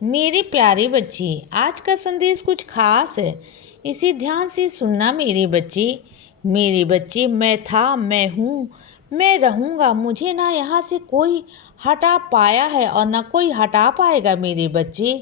मेरे प्यारे बच्चे, आज का संदेश कुछ खास है। इसे ध्यान से सुनना मेरे बच्चे। मेरे बच्चे, मैं था, मैं हूँ, मैं रहूँगा। मुझे ना यहाँ से कोई हटा पाया है और ना कोई हटा पाएगा मेरे बच्चे।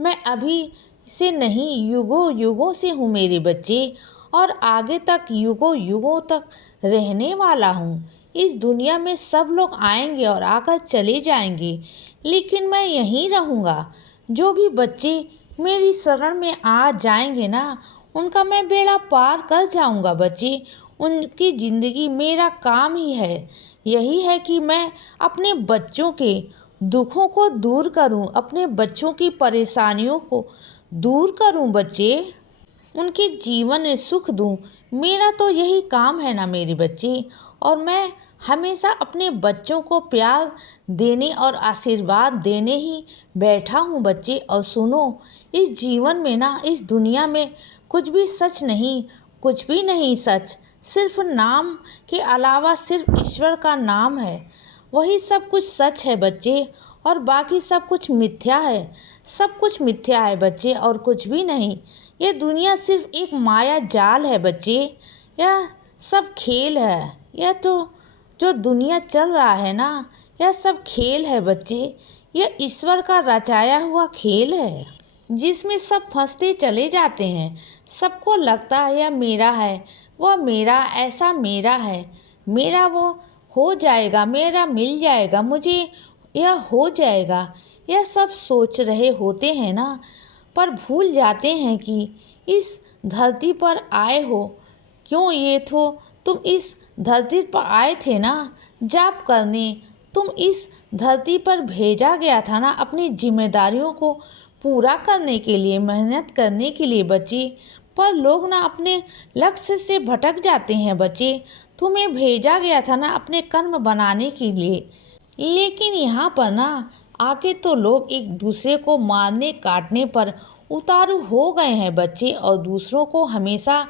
मैं अभी से नहीं, युगों युगों से हूँ मेरे बच्चे, और आगे तक युगों युगों तक रहने वाला हूँ। इस दुनिया में सब लोग आएंगे और आकर चले जाएंगे, लेकिन मैं यहीं रहूँगा। जो भी बच्चे मेरी शरण में आ जाएंगे ना, उनका मैं बेड़ा पार कर जाऊंगा बच्चे। उनकी ज़िंदगी मेरा काम ही है। यही है कि मैं अपने बच्चों के दुखों को दूर करूं, अपने बच्चों की परेशानियों को दूर करूं बच्चे, उनके जीवन में सुख दूं। मेरा तो यही काम है ना मेरे बच्चे। और मैं हमेशा अपने बच्चों को प्यार देने और आशीर्वाद देने ही बैठा हूँ बच्चे। और सुनो, इस जीवन में ना, इस दुनिया में कुछ भी सच नहीं, कुछ भी नहीं सच। सिर्फ नाम के अलावा सिर्फ ईश्वर का नाम है, वही सब कुछ सच है बच्चे। और बाकी सब कुछ मिथ्या है। सब कुछ मिथ्या है बच्चे, और कुछ भी नहीं। ये दुनिया सिर्फ एक माया जाल है बच्चे। यह सब खेल है। यह तो जो दुनिया चल रहा है ना, यह सब खेल है बच्चे। यह ईश्वर का रचाया हुआ खेल है, जिसमें सब फंसते चले जाते हैं। सबको लगता है यह मेरा है, वह मेरा, ऐसा मेरा है, मेरा वो हो जाएगा, मेरा मिल जाएगा, मुझे यह हो जाएगा। यह सब सोच रहे होते हैं ना, पर भूल जाते हैं कि इस धरती पर आए हो क्यों। ये तो तुम इस धरती पर आए थे ना जाप करने। तुम इस धरती पर भेजा गया था ना अपनी जिम्मेदारियों को पूरा करने के लिए, मेहनत करने के लिए बच्चे। पर लोग ना अपने लक्ष्य से भटक जाते हैं बच्चे। तुम्हें भेजा गया था ना अपने कर्म बनाने के लिए, लेकिन यहाँ पर ना आके तो लोग एक दूसरे को मारने काटने पर उतारू हो गए हैं बच्चे। और दूसरों को हमेशा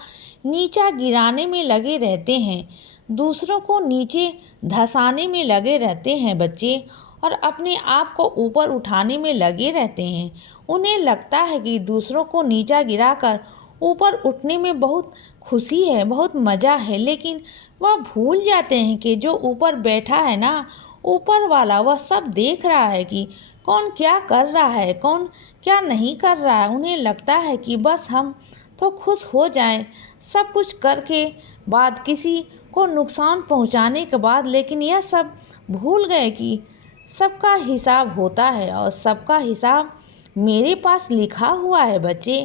नीचा गिराने में लगे रहते हैं, दूसरों को नीचे धंसाने में लगे रहते हैं बच्चे, और अपने आप को ऊपर उठाने में लगे रहते हैं। उन्हें लगता है कि दूसरों को नीचा गिराकर ऊपर उठने में बहुत खुशी है, बहुत मज़ा है। लेकिन वह भूल जाते हैं कि जो ऊपर बैठा है ना, ऊपर वाला, वह सब देख रहा है कि कौन क्या कर रहा है, कौन क्या नहीं कर रहा है। उन्हें लगता है कि बस हम तो खुश हो जाएं सब कुछ करके बाद, किसी को नुकसान पहुंचाने के बाद। लेकिन यह सब भूल गए कि सबका हिसाब होता है, और सबका हिसाब मेरे पास लिखा हुआ है बच्चे।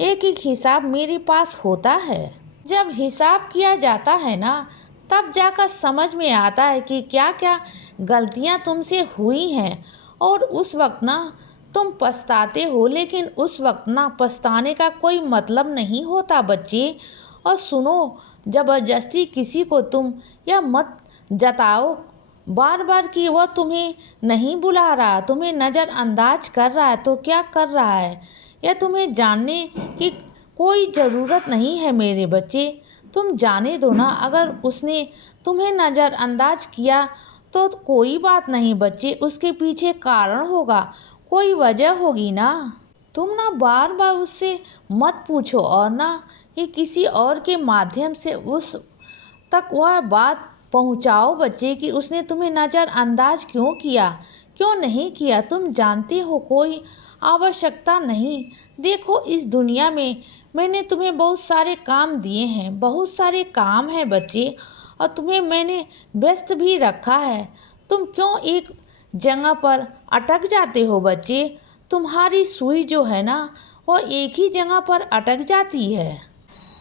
एक एक हिसाब मेरे पास होता है। जब हिसाब किया जाता है ना, तब जाकर समझ में आता है कि क्या क्या गलतियां तुमसे हुई हैं। और उस वक्त ना तुम पछताते हो, लेकिन उस वक्त ना पछताने का कोई मतलब नहीं होता बच्चे। और सुनो, ज़बरदस्ती किसी को तुम यह मत जताओ बार बार कि वह तुम्हें नहीं बुला रहा, तुम्हें नज़रअंदाज कर रहा है। तो क्या कर रहा है, यह तुम्हें जानने की कोई ज़रूरत नहीं है मेरे बच्चे। तुम जाने दो ना। अगर उसने तुम्हें नज़रअंदाज किया तो कोई बात नहीं बच्चे, उसके पीछे कारण होगा, कोई वजह होगी ना। तुम ना बार बार उससे मत पूछो, और ना ही किसी और के माध्यम से उस तक वह बात पहुंचाओ बच्चे कि उसने तुम्हें नज़रअंदाज क्यों किया, क्यों नहीं किया। तुम जानते हो कोई आवश्यकता नहीं। देखो, इस दुनिया में मैंने तुम्हें बहुत सारे काम दिए हैं, बहुत सारे काम हैं बच्चे, और तुम्हें मैंने व्यस्त भी रखा है। तुम क्यों एक जगह पर अटक जाते हो बच्चे। तुम्हारी सुई जो है ना, वो एक ही जगह पर अटक जाती है।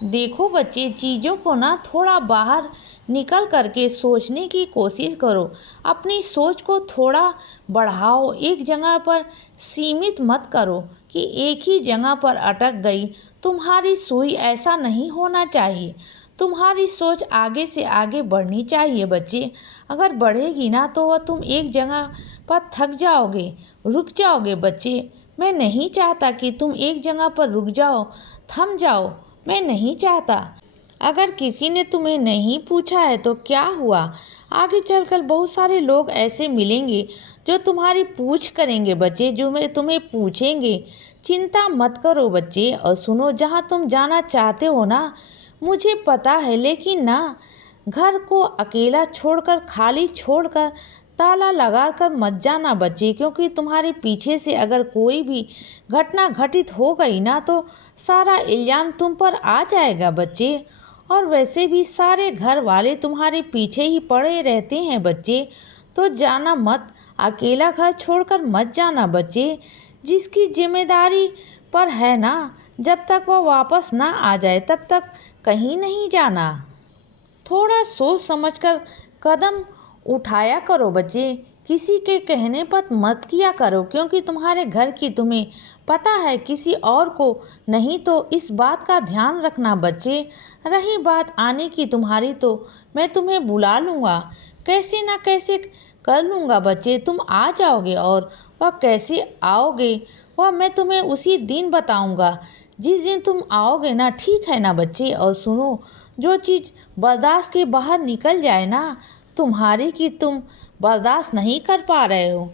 देखो बच्चे, चीज़ों को ना थोड़ा बाहर निकल करके सोचने की कोशिश करो। अपनी सोच को थोड़ा बढ़ाओ, एक जगह पर सीमित मत करो कि एक ही जगह पर अटक गई तुम्हारी सुई। ऐसा नहीं होना चाहिए। तुम्हारी सोच आगे से आगे बढ़नी चाहिए बच्चे। अगर बढ़ेगी ना तो वह तुम एक जगह पर थक जाओगे, रुक जाओगे बच्चे। मैं नहीं चाहता कि तुम एक जगह पर रुक जाओ, थम जाओ। मैं नहीं चाहता। अगर किसी ने तुम्हें नहीं पूछा है तो क्या हुआ, आगे चलकर बहुत सारे लोग ऐसे मिलेंगे जो तुम्हारी पूछ करेंगे बच्चे, जो मैं तुम्हें पूछेंगे। चिंता मत करो बच्चे, और सुनो, जहाँ तुम जाना चाहते हो ना, मुझे पता है, लेकिन ना घर को अकेला छोड़कर, खाली छोड़कर, ताला लगा कर मत जाना बच्चे, क्योंकि तुम्हारे पीछे से अगर कोई भी घटना घटित हो गई ना, तो सारा इल्ज़ाम तुम पर आ जाएगा बच्चे। और वैसे भी सारे घर वाले तुम्हारे पीछे ही पड़े रहते हैं बच्चे। तो जाना मत, अकेला घर छोड़कर मत जाना बच्चे। जिसकी जिम्मेदारी पर है ना, जब तक वह वापस ना आ जाए तब तक कहीं नहीं जाना। थोड़ा सोच समझकर कदम उठाया करो बच्चे, किसी के कहने पर मत किया करो, क्योंकि तुम्हारे घर की तुम्हें पता है, किसी और को नहीं। तो इस बात का ध्यान रखना बच्चे। रही बात आने की तुम्हारी, तो मैं तुम्हें बुला लूँगा, कैसे ना कैसे कर लूँगा बच्चे। तुम आ जाओगे, और वह कैसे आओगे वह मैं तुम्हें उसी दिन बताऊँगा, जिस दिन तुम आओगे ना, ठीक है ना बच्चे। और सुनो, जो चीज़ बर्दाश्त के बाहर निकल जाए ना तुम्हारी, कि तुम बर्दाश्त नहीं कर पा रहे हो,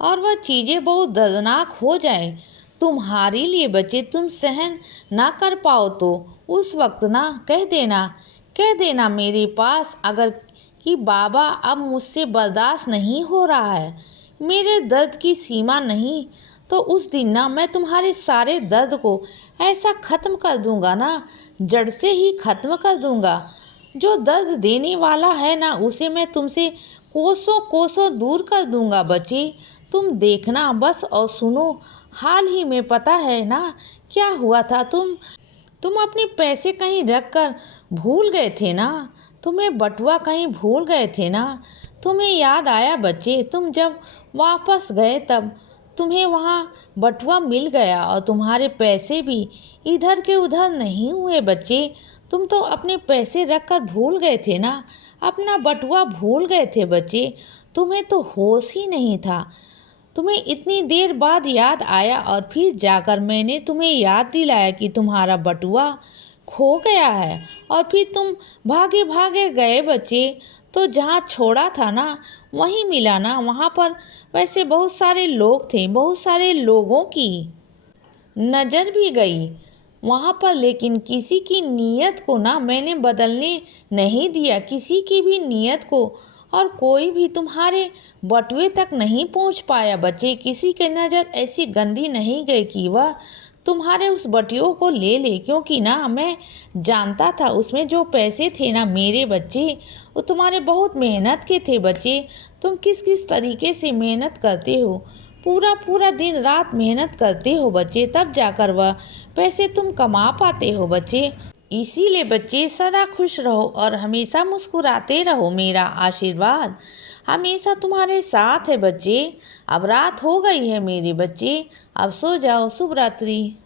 और वह चीज़ें बहुत दर्दनाक हो जाए तुम्हारे लिए बच्चे, तुम सहन ना कर पाओ, तो उस वक्त ना कह देना मेरे पास, अगर कि बाबा अब मुझसे बर्दाश्त नहीं हो रहा है, मेरे दर्द की सीमा नहीं। तो उस दिन ना मैं तुम्हारे सारे दर्द को ऐसा ख़त्म कर दूंगा ना, जड़ से ही ख़त्म कर दूंगा। जो दर्द देने वाला है ना, उसे मैं तुमसे कोसों कोसों दूर कर दूंगा बच्चे। तुम देखना बस। और सुनो, हाल ही में पता है ना क्या हुआ था, तुम अपने पैसे कहीं रख कर भूल गए थे ना, तुम्हें बटुआ कहीं भूल गए थे ना। तुम्हें याद आया बच्चे, तुम जब वापस गए तब तुम्हें वहाँ बटुआ मिल गया, और तुम्हारे पैसे भी इधर के उधर नहीं हुए बच्चे। तुम तो अपने पैसे रख कर भूल गए थे ना, अपना बटुआ भूल गए थे बच्चे। तुम्हें तो होश ही नहीं था। तुम्हें इतनी देर बाद याद आया, और फिर जाकर मैंने तुम्हें याद दिलाया कि तुम्हारा बटुआ खो गया है, और फिर तुम भागे भागे गए बच्चे। तो जहाँ छोड़ा था ना, वहीं मिला ना। वहाँ पर वैसे बहुत सारे लोग थे, बहुत सारे लोगों की नज़र भी गई वहाँ पर, लेकिन किसी की नीयत को ना मैंने बदलने नहीं दिया, किसी की भी नीयत को। और कोई भी तुम्हारे बटुए तक नहीं पहुँच पाया बच्चे। किसी की नज़र ऐसी गंदी नहीं गई कि वह तुम्हारे उस बटुए को ले ले, क्योंकि ना मैं जानता था उसमें जो पैसे थे ना मेरे बच्चे, वो तुम्हारे बहुत मेहनत के थे बच्चे। तुम किस किस तरीके से मेहनत करते हो, पूरा पूरा दिन रात मेहनत करते हो बच्चे, तब जाकर वह पैसे तुम कमा पाते हो बच्चे। इसीलिए बच्चे सदा खुश रहो और हमेशा मुस्कुराते रहो। मेरा आशीर्वाद हमेशा तुम्हारे साथ है बच्चे। अब रात हो गई है मेरे बच्चे, अब सो जाओ। शुभ रात्रि।